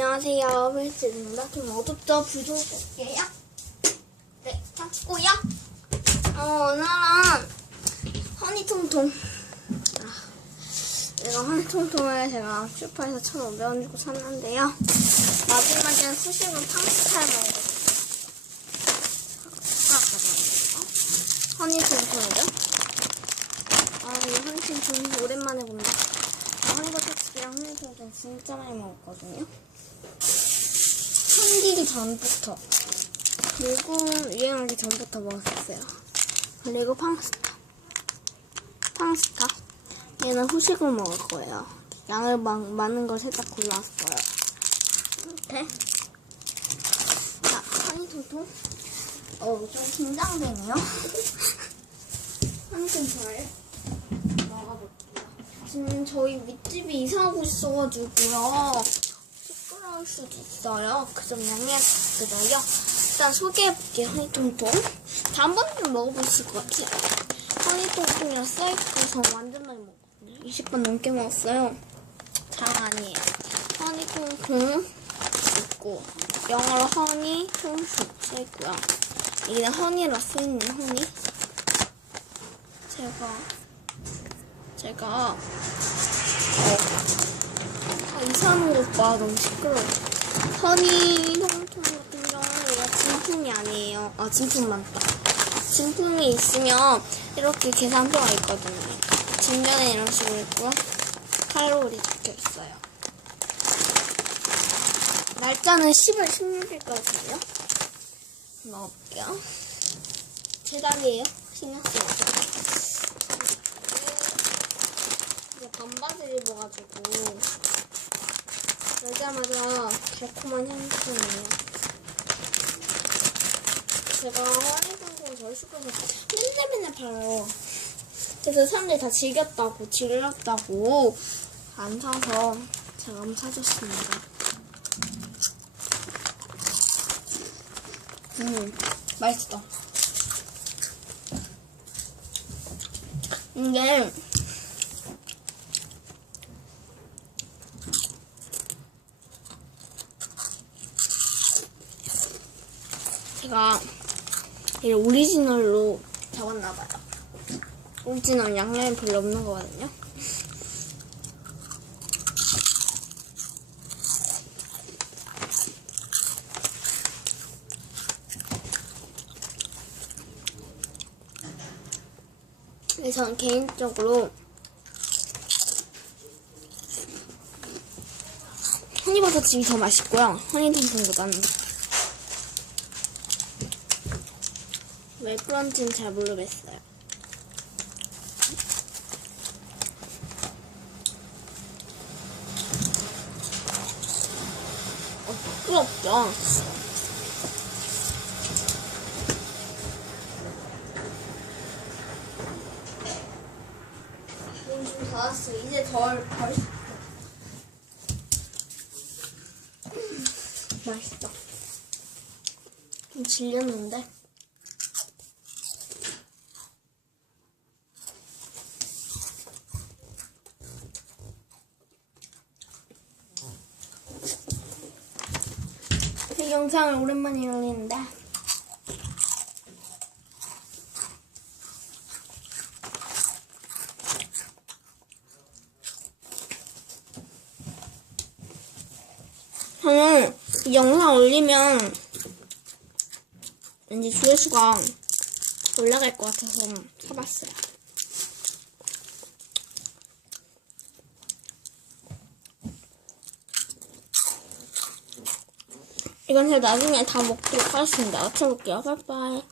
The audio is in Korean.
안녕하세요. 헬스입니다. 좀? 불좀 볼게요. 네, 켰고요. 어, 오늘은 허니통통. 아, 이거 허니통통을 제가 슈퍼에서 1,500원 주고 샀는데요. 마지막엔 수식은 탕스타일 먹어요. 허니통통이죠? 아, 이 허니통통 오랜만에 본다. 아, 허니버터치기랑 허니통통 진짜 많이 먹었거든요. 생기기 전부터. 그리고 유행하기 전부터 먹었어요. 그리고 팡스타. 팡스타. 얘는 후식을 먹을 거예요. 양을 막, 많은 걸 살짝 골랐어요. 이렇게. 자, 허니통통. 어, 좀 긴장되네요. 허니통통을 먹어볼게요. 지금 저희 밑집이 이사하고 있어가지고요. 시끄러울 수도 있어요. 그 점 양해해 주세요. 일단 소개해볼게요. 허니통통. 번쯤 먹어보실 것 같아요. 허니통통이랑 쌀국수 완전 많이 먹었거든요. 20번 넘게 먹었어요. 잘 아니에요. 허니통통 있고 영어로 허니통통 써있고요. 여기는 허니라 써있는 허니. 제가 제가 아, 것 봐. 너무 시끄러워. 허니 통통 같은 경우는 얘가 진품이 아니에요. 아, 진품 많다. 진품이 있으면 이렇게 계산표가 있거든요. 뒷면에 이런 식으로 있고요. 칼로리 적혀 있어요. 날짜는 10월 16일까지예요. 먹어볼게요. 제자리에요. 신경 쓰여서. 이제 반바지를 입어가지고 열자마자 달콤한 향수네요. 제가 허니통통 저희 슈퍼에서 맨날 맨날 팔아요. 그래서 사람들이 다 즐겼다고 질렸다고 안 사서 제가 한번 사줬습니다. 음 맛있어. 이게 제가 이 오리지널로 잡았나봐요. 오리지널 양념이 별로 없는 거거든요. 저는 개인적으로 허니버터칩이 더 맛있고요. 허니통통보다는. 왜 그런지는 잘 모르겠어요. 어, 부끄럽죠? 좀더 왔어. 이제 덜, 덜. 음, 맛있다. 좀 질렸는데. 이 영상을 오랜만에 올리는데 저는 이 영상 올리면 왠지 조회수가 올라갈 것 같아서 사봤어요. 이건 제가 나중에 다 먹도록 하겠습니다. 맞춰볼게요. 빠이빠이.